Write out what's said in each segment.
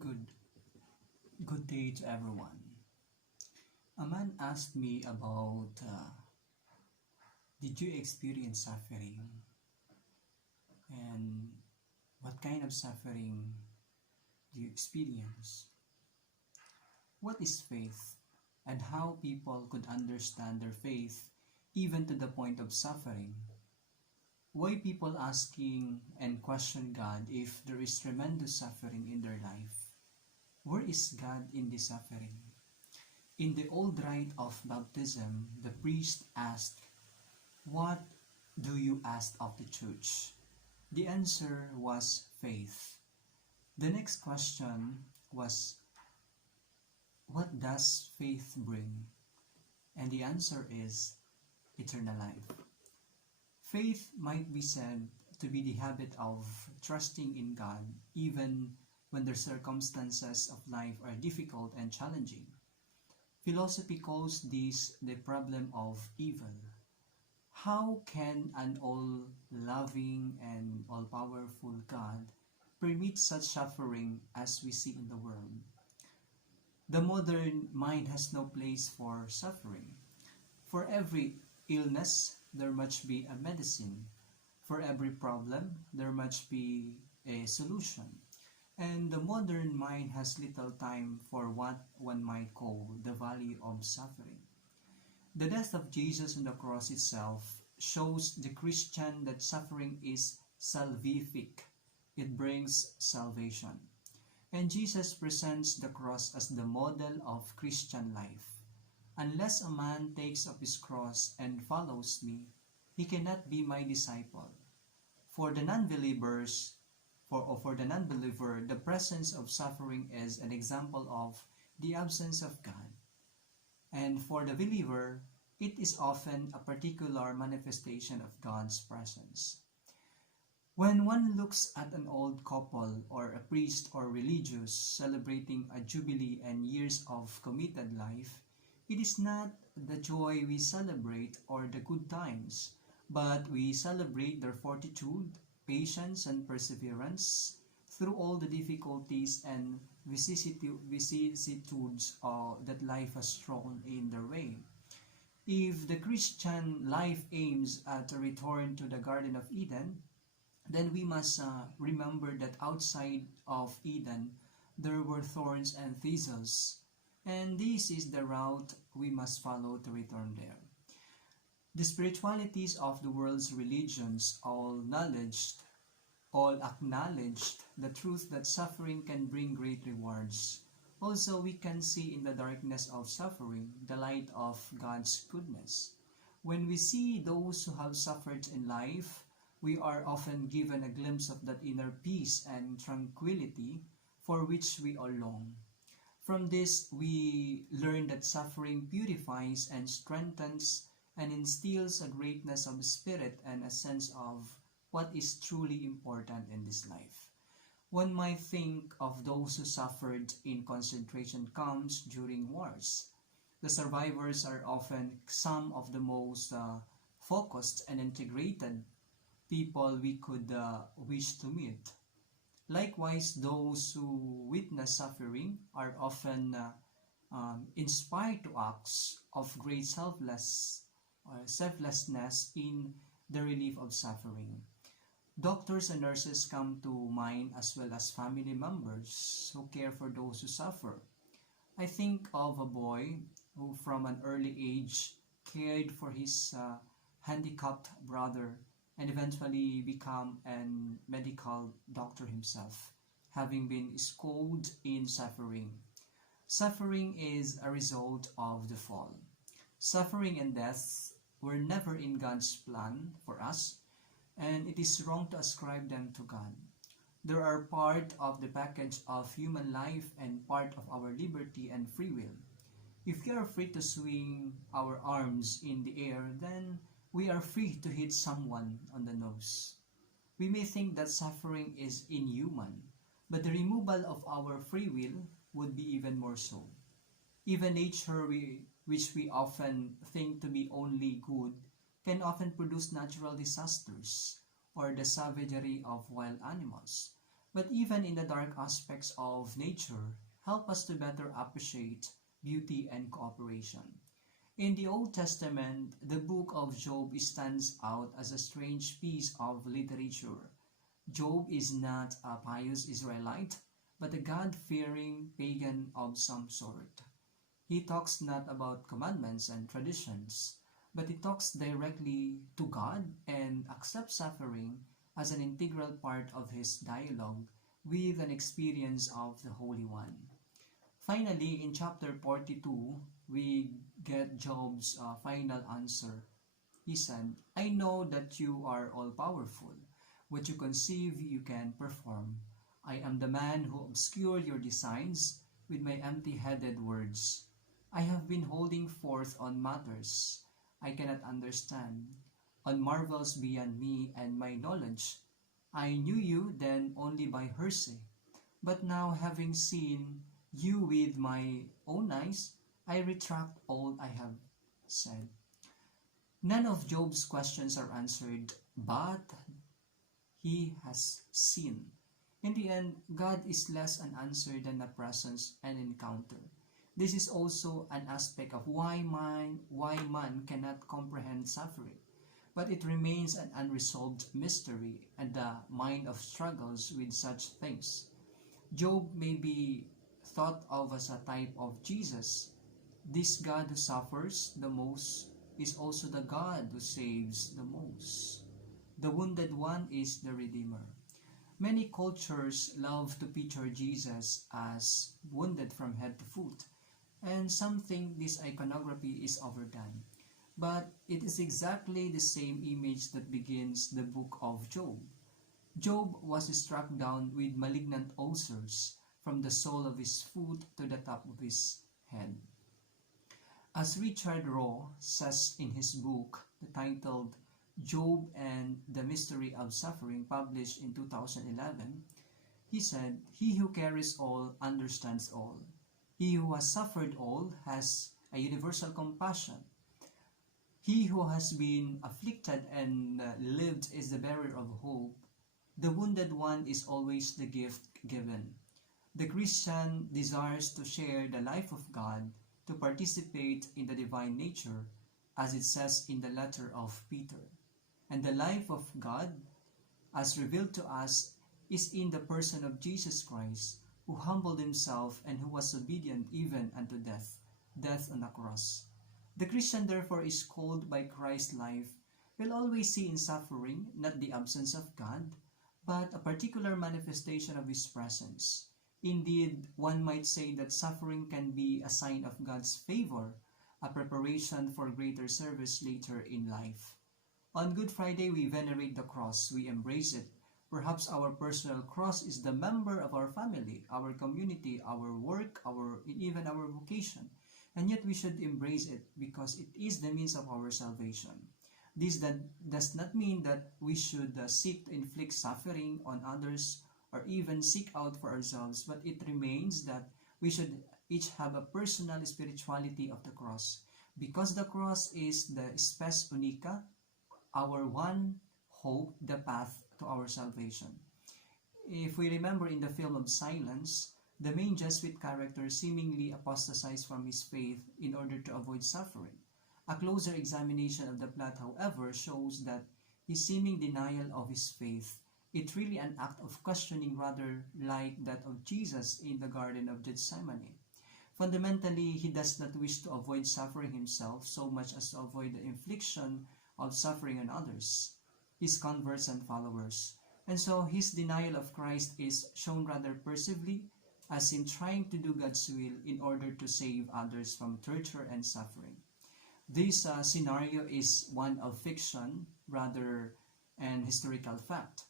Good, good day to everyone. A man asked me about did you experience suffering and what kind of suffering do you experience? What is faith and how people could understand their faith even to the point of suffering? Why people asking and question God if there is tremendous suffering in their life? Where is God in this suffering? In the old rite of baptism, the priest asked, "What do you ask of the church?" The answer was faith. The next question was, "What does faith bring?" And the answer is eternal life. Faith might be said to be the habit of trusting in God even when the circumstances of life are difficult and challenging. Philosophy calls this the problem of evil. How can an all-loving and all-powerful God permit such suffering as we see in the world? The modern mind has no place for suffering. For every illness, there must be a medicine. For every problem, there must be a solution. And the modern mind has little time for what one might call the value of suffering. The death of Jesus on the cross itself shows the Christian that suffering is salvific. It brings salvation. And Jesus presents the cross as the model of Christian life. Unless a man takes up his cross and follows me, he cannot be my disciple. For the non-believers, for the non-believer, the presence of suffering is an example of the absence of God. And for the believer, it is often a particular manifestation of God's presence. When one looks at an old couple or a priest or religious celebrating a jubilee and years of committed life, it is not the joy we celebrate or the good times, but we celebrate their fortitude, patience, and perseverance through all the difficulties and vicissitudes that life has thrown in their way. If the Christian life aims at a return to the Garden of Eden, then we must remember that outside of Eden there were thorns and thistles, and this is the route we must follow to return there. The spiritualities of the world's religions all acknowledged the truth that suffering can bring great rewards. Also, we can see in the darkness of suffering the light of God's goodness. When we see those who have suffered in life, we are often given a glimpse of that inner peace and tranquility for which we all long. From this, we learn that suffering purifies and strengthens and instills a greatness of spirit and a sense of what is truly important in this life. One might think of those who suffered in concentration camps during wars. The survivors are often some of the most focused and integrated people we could wish to meet. Likewise, those who witness suffering are often inspired to acts of great selflessness in the relief of suffering. Doctors and nurses come to mind as well as family members who care for those who suffer. I think of a boy who from an early age cared for his handicapped brother and eventually become a medical doctor himself, having been schooled in suffering. Suffering is a result of the fall. Suffering and death were never in God's plan for us, and it is wrong to ascribe them to God. They are part of the package of human life and part of our liberty and free will. If we are free to swing our arms in the air, then we are free to hit someone on the nose. We may think that suffering is inhuman, but the removal of our free will would be even more so. Even nature, which we often think to be only good, can often produce natural disasters or the savagery of wild animals. But even in the dark aspects of nature, help us to better appreciate beauty and cooperation. In the Old Testament, the book of Job stands out as a strange piece of literature. Job is not a pious Israelite, but a God-fearing pagan of some sort. He talks not about commandments and traditions, but he talks directly to God and accepts suffering as an integral part of his dialogue with an experience of the Holy One. Finally, in chapter 42, we get Job's final answer. He said, I know that you are all-powerful. What you conceive, you can perform. I am the man who obscured your designs with my empty-headed words. I have been holding forth on matters I cannot understand, on marvels beyond me and my knowledge. I knew you then only by hearsay, but now having seen you with my own eyes, I retract all I have said. None of Job's questions are answered, but he has seen. In the end, God is less an answer than a presence and encounter. This is also an aspect of why man cannot comprehend suffering, but it remains an unresolved mystery, and the mind of struggles with such things. Job may be thought of as a type of Jesus. This God who suffers the most is also the God who saves the most. The wounded one is the Redeemer. Many cultures love to picture Jesus as wounded from head to foot, and some think this iconography is overdone. But it is exactly the same image that begins the book of Job. Job was struck down with malignant ulcers from the sole of his foot to the top of his head. As Richard Rohr says in his book titled Job and the Mystery of Suffering, published in 2011, he said, He who carries all understands all. He who has suffered all has a universal compassion. He who has been afflicted and lived is the bearer of hope. The wounded one is always the gift given. The Christian desires to share the life of God, to participate in the divine nature, as it says in the letter of Peter. And the life of God, as revealed to us, is in the person of Jesus Christ, who humbled himself and who was obedient even unto death, death on the cross. The Christian therefore is called by Christ's life, will always see in suffering not the absence of God, but a particular manifestation of his presence. Indeed, one might say that suffering can be a sign of God's favor, a preparation for greater service later in life. On Good Friday, we venerate the cross, we embrace it. Perhaps our personal cross is the member of our family, our community, our work, even our vocation. And yet we should embrace it because it is the means of our salvation. This does not mean that we should seek to inflict suffering on others or even seek out for ourselves, but it remains that we should each have a personal spirituality of the cross, because the cross is the spes unica, our one hope, the path to our salvation. If we remember in the film of Silence, the main Jesuit character seemingly apostatized from his faith in order to avoid suffering. A closer examination of the plot, however, shows that his seeming denial of his faith is really an act of questioning, rather like that of Jesus in the Garden of Gethsemane. Fundamentally, he does not wish to avoid suffering himself so much as to avoid the infliction of suffering on others, his converts and followers. And so his denial of Christ is shown rather perceivably as in trying to do God's will in order to save others from torture and suffering. This scenario is one of fiction rather than historical fact.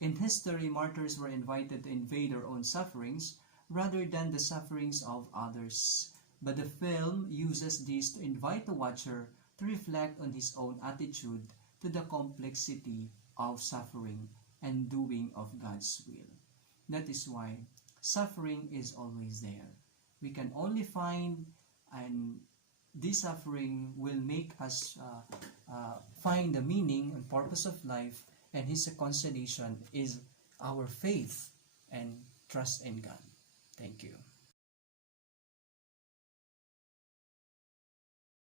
In history, martyrs were invited to invade their own sufferings rather than the sufferings of others. But the film uses this to invite the watcher to reflect on his own attitude to the complexity of suffering and doing of God's will. That is why suffering is always there. We can only find, and this suffering will make us find the meaning and purpose of life, and his consolation is our faith and trust in God. Thank you.